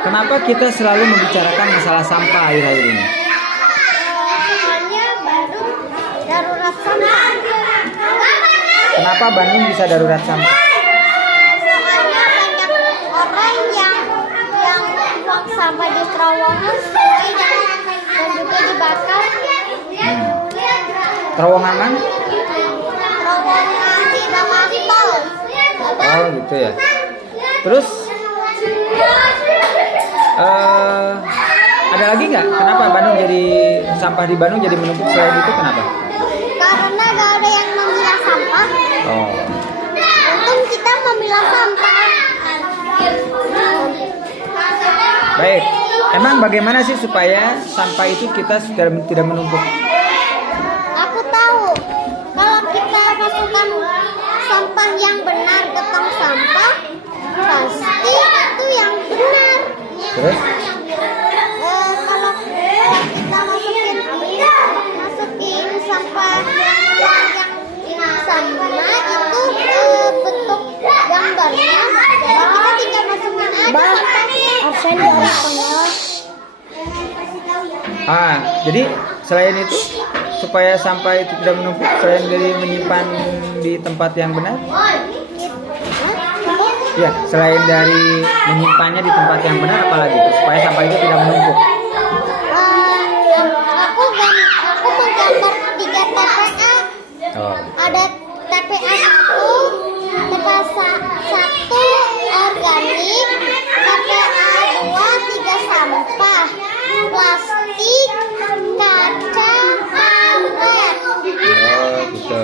kenapa kita selalu membicarakan masalah sampah akhir-akhir ini? Soalnya Bandung darurat sampah. Kenapa Bandung bisa darurat sampah? Soalnya banyak orang yang buang sampah di terowongan dan juga dibakar. Terowongan mana? Terowongan di Damasol. Oh gitu ya. Terus ada lagi nggak? Kenapa Bandung jadi sampah di Bandung jadi menumpuk selain itu kenapa? Karena gak ada yang memilah sampah. Oh. Untung kita memilah sampah. Baik. Emang bagaimana sih supaya sampah itu kita tidak menumpuk? Aku tahu kalau kita masukkan sampah yang benar ke tong sampah, pasti itu yang benar. Terus? Kalau kita masukin sampah yang sama itu bentuk gambarnya, kita tinggal masukin aja sampahnya. Absen di orang tengah. Jadi selain itu supaya sampah itu tidak menumpuk, selain dari menyimpan di tempat yang benar, ya selain dari menyimpannya di tempat yang benar, apalagi supaya sampah itu tidak menumpuk. Aku menggambar 3 TPA. Oh. Ada TPA 1, TPA 1 organik, TPA 2 3 sampah, plastik, kaca, karet. Oh gitu.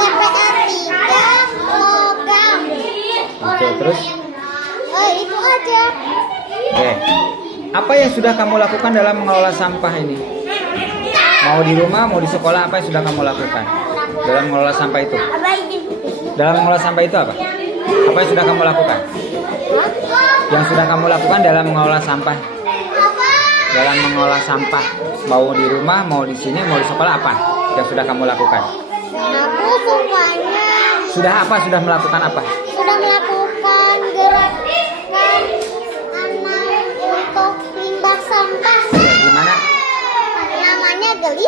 TPA 3 logam. Oke, terus? Itu aja. Oke. Apa yang sudah kamu lakukan dalam mengelola sampah ini? Mau di rumah, mau di sekolah, apa yang sudah kamu lakukan dalam mengelola sampah itu? Dalam mengelola sampah itu apa? Apa yang sudah kamu lakukan? Yang sudah kamu lakukan dalam mengelola sampah? Dalam mengelola sampah, mau di rumah, mau di sini, mau di sekolah, apa yang sudah kamu lakukan? Aku semuanya Sudah apa? Sudah melakukan apa? sudah melakukan gerakan anak untuk limbah sampah. Gimana? Namanya gelis.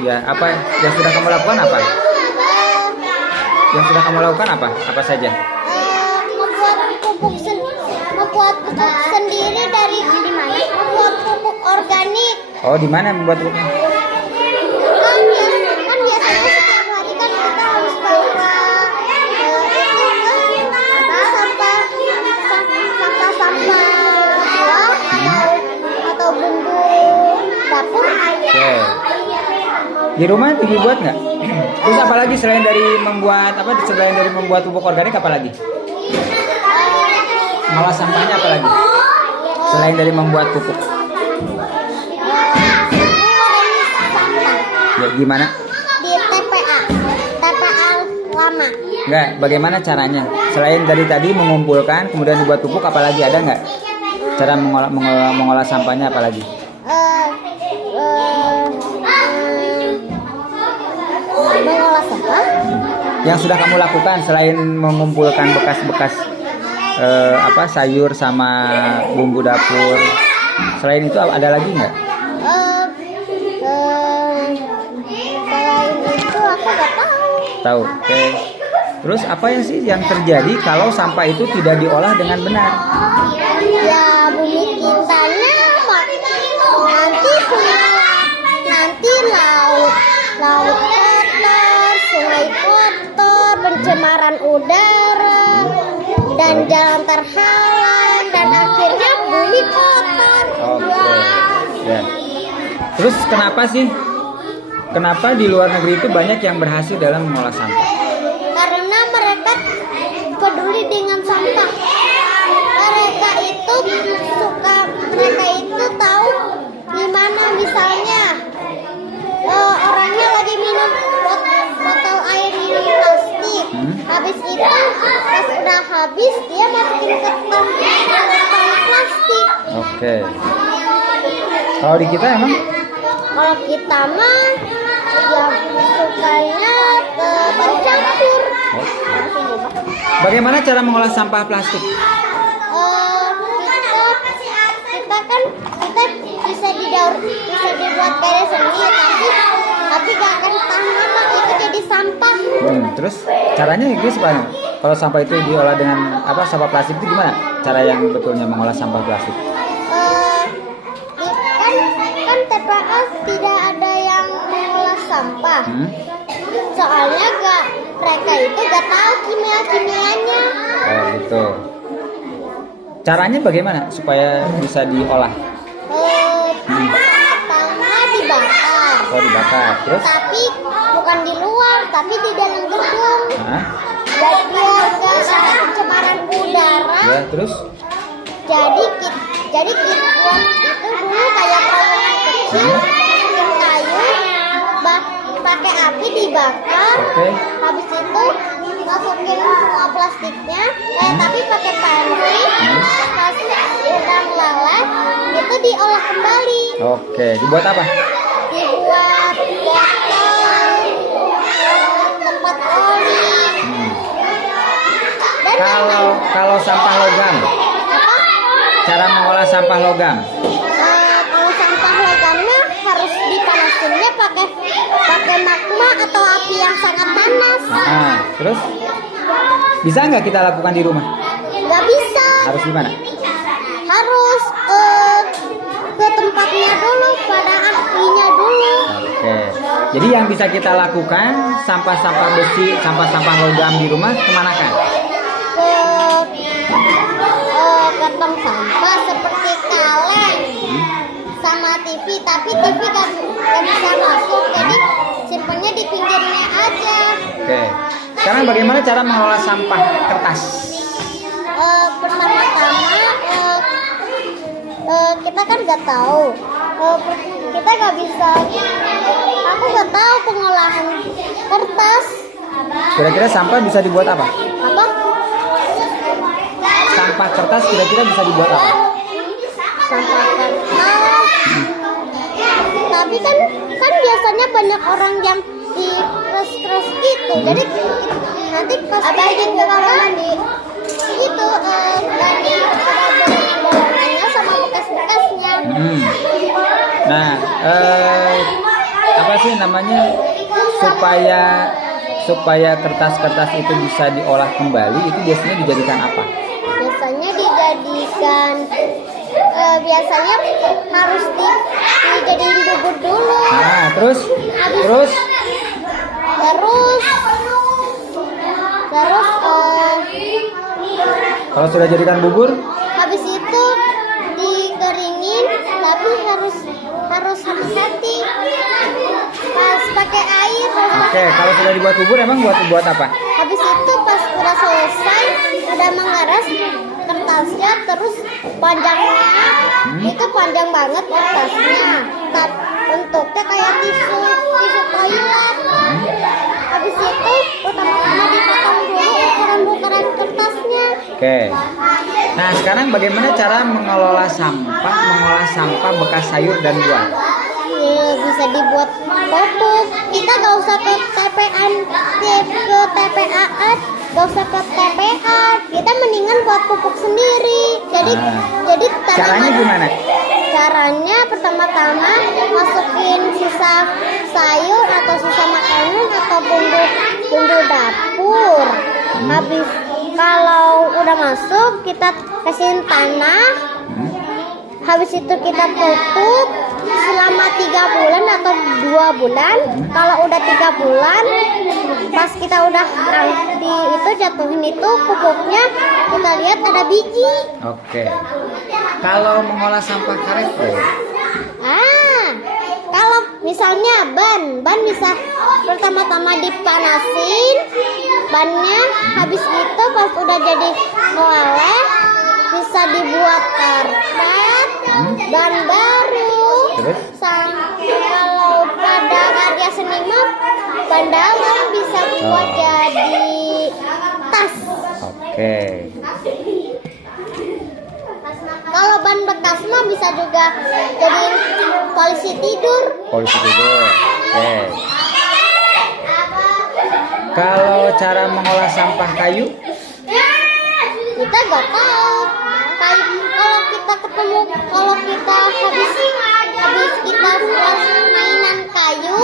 Ya, apa yang sudah kamu lakukan apa? Yang sudah kamu lakukan apa? Apa saja? Membuat pupuk sendiri dari mana? Membuat pupuk organik. Oh, di mana membuat pupuknya? Kan biasanya setiap hari kan kita harus bawa sampah buah atau bumbu dapur. Oke. Di rumah dibuat nggak? Terus apa lagi selain dari membuat pupuk organik, apa lagi? Mengolah sampahnya apa lagi? Selain dari membuat pupuk. Ya, gimana? Di TPA lama. Enggak, bagaimana caranya? Selain dari tadi mengumpulkan, kemudian dibuat pupuk, apalagi ada nggak? Cara mengolah sampahnya apalagi? Mengolah sampah. Yang sudah kamu lakukan selain mengumpulkan bekas-bekas sayur sama bumbu dapur, selain itu ada lagi nggak? Selain itu aku nggak tahu. Tahu. Oke. Terus apa yang terjadi kalau sampah itu tidak diolah dengan benar? Ya bumi kitanya nanti laut kotor, sungai kotor, pencemaran udara dan jalan terhalang dan akhirnya bumi kotor. Oke. Ya. Terus kenapa di luar negeri itu banyak yang berhasil dalam mengolah sampah? Karena mereka peduli dengan sampah. Mereka itu tahu gimana misalnya orangnya lagi minum botol air minum plastik. Habis itu pas udah habis dia masukin ke tong plastik. Oke. Kalau di kita emang? Kalau kita mah ya sukanya ke bercampur. Bagaimana cara mengolah sampah plastik? Kita kan kita bisa dibuat karya seni, tapi gak akan tahan lama, itu jadi sampah. Terus caranya gimana? Kalau sampah itu diolah dengan apa? Sampah plastik itu gimana? Cara yang betulnya mengolah sampah plastik? Kan TPA tidak ada yang mengolah sampah. Soalnya mereka itu gak tahu kimia-kimianya. Oh gitu. Caranya bagaimana supaya bisa diolah? Pertama dibakar. Oh dibakar, terus? Tapi bukan di luar, tapi di dalam gedung. Hah? Biar gak ada pencemaran udara. Ya, terus? Jadi kita buat itu dulu kayak terowongan kecil, masukin kayu, pakai api dibakar. Oke. Habis itu masukin semua plastiknya, tapi pakai panci. Pas udah melalai, itu diolah kembali. Oke, dibuat apa? Dibuat botol, tempat oli. Dan Kalau sampah logam, apa? cara mengolah sampah logam? Kalau sampah logamnya harus dipanasinnya pakai magma atau api yang sangat panas. Terus? Bisa nggak kita lakukan di rumah? Nggak bisa. Harus gimana? Harus ke tempatnya dulu, pada ahlinya dulu. Oke. Jadi yang bisa kita lakukan sampah-sampah besi, sampah-sampah logam di rumah kemana kan? Ke tong sampah seperti kaleng sama TV, tapi TV kan nggak bisa masuk, jadi simpennya di pinggirnya aja. Oke. Sekarang bagaimana cara mengolah sampah kertas? Pertama-tama kita kan nggak tahu, kita nggak bisa, aku nggak tahu pengolahan kertas. Kira-kira sampah bisa dibuat apa? Apa? Sampah kertas kira-kira bisa dibuat apa? Sampah kertas. Tapi kan biasanya banyak orang yang di keras gitu. Jadi nanti pas bikin mandi itu ganti bolongannya sama bekas-bekasnya. Nah, apa sih namanya supaya kertas-kertas itu bisa diolah kembali, itu biasanya dijadikan apa? Biasanya dijadikan harus dijadiin bubur dulu. Nah, terus kalau sudah jadikan bubur, habis itu dikeringin, tapi harus hati-hati pas pakai air. Oke, kalau sudah dibuat bubur emang buat apa? Habis itu pas udah selesai, udah mengeras kertasnya, terus panjangnya itu panjang banget kertasnya, bentuknya kayak tisu toilet. Habis itu pertama-tama dipotong dulu ukuran kertasnya. Oke. Nah, sekarang bagaimana cara mengolah sampah bekas sayur dan buah? Ya, bisa dibuat pupuk. Kita gak usah ke TPA-an, gak usah ke TPA. Kita mendingan buat pupuk sendiri. Jadi caranya gimana? Caranya pertama-tama masukin sisa sayur atau sisa makanan atau bumbu dapur. Habis kalau udah masuk, kita kasihin tanah. Habis itu kita tutup selama 3 bulan atau 2 bulan. Kalau udah 3 bulan, pas kita udah jatuhin itu pupuknya, kita lihat ada biji. Oke. Kalau mengolah sampah karet, kalau misalnya ban bisa pertama-tama dipanasin bannya, habis itu pas udah jadi meleleh bisa dibuat karpet, ban baru. Kalau pada karya seniman, ban dalam bisa buat jadi tas. Oke. Kalau ban bekas mah bisa juga jadi polisi tidur. Oke. Kalau cara mengolah sampah kayu, kita nggak tahu. Kalau kita buat mainan kayu.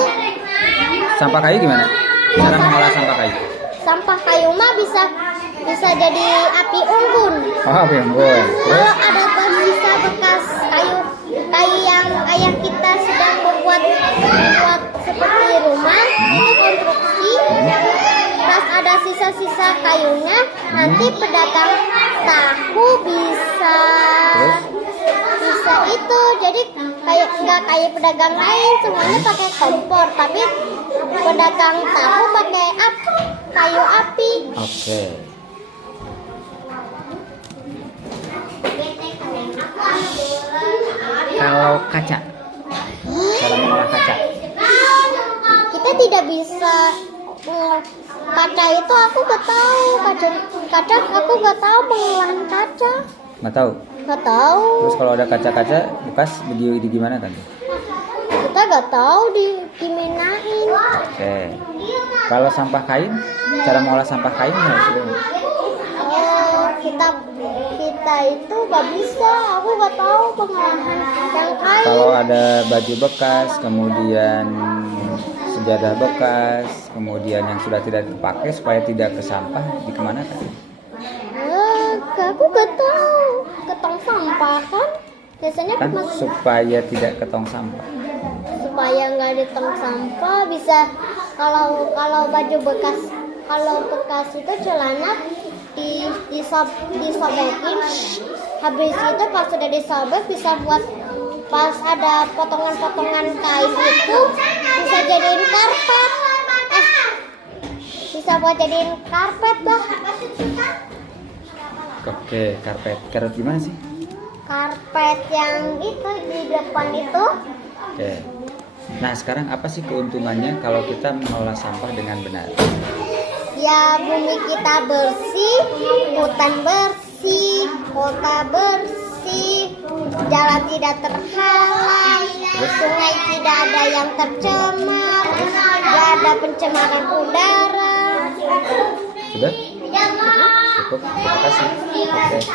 Sampah kayu gimana? Cara mengolah sampah kayu? Sampah kayu mah bisa jadi api unggun. Oh, api unggun. Kalau ada tersisa bekas kayu yang ayah kita sedang membuat seperti rumah, itu konstruksi. Pas ada sisa-sisa kayunya, nanti pedagang tahu bisa itu. Jadi nggak kayak pedagang lain semuanya pakai kompor, tapi pedagang tahu pakai kayu api. Oke. Kalau kaca, cara mengolah kaca. Kita tidak bisa kaca itu aku gak tahu kaca aku gak tahu pengolahan kaca. Nggak tahu. Gak tahu. Terus kalau ada kaca-kaca bekas di gimana kan? Kita gak tahu diminain. Oke. Kalau sampah kain, cara mengolah sampah kain ya sih. Kita itu gak bisa. Aku gak tahu pengolahan yang kain. Kalau ada baju bekas, kemudian sejadah bekas, kemudian yang sudah tidak dipakai supaya tidak ke sampah, dikemanakan? Aku gak tahu. Ke tong sampah kan? Biasanya Kan supaya tidak ke tong sampah. Supaya nggak di tong sampah bisa kalau baju bekas itu celana disobekin. Habis itu pas sudah disobek bisa buat pas ada potongan-potongan kain itu bisa jadiin karpet. Bisa buat jadiin karpet lah. Oke, karpet. Karpet gimana sih? Karpet yang itu di depan itu. Oke. Nah, sekarang apa sih keuntungannya kalau kita mengolah sampah dengan benar? Ya, bumi kita bersih, hutan bersih, kota bersih, jalan tidak terhalang, sungai tidak ada yang tercemar, tidak ada pencemaran udara. Sudah? Cukup. Terima kasih. Oke.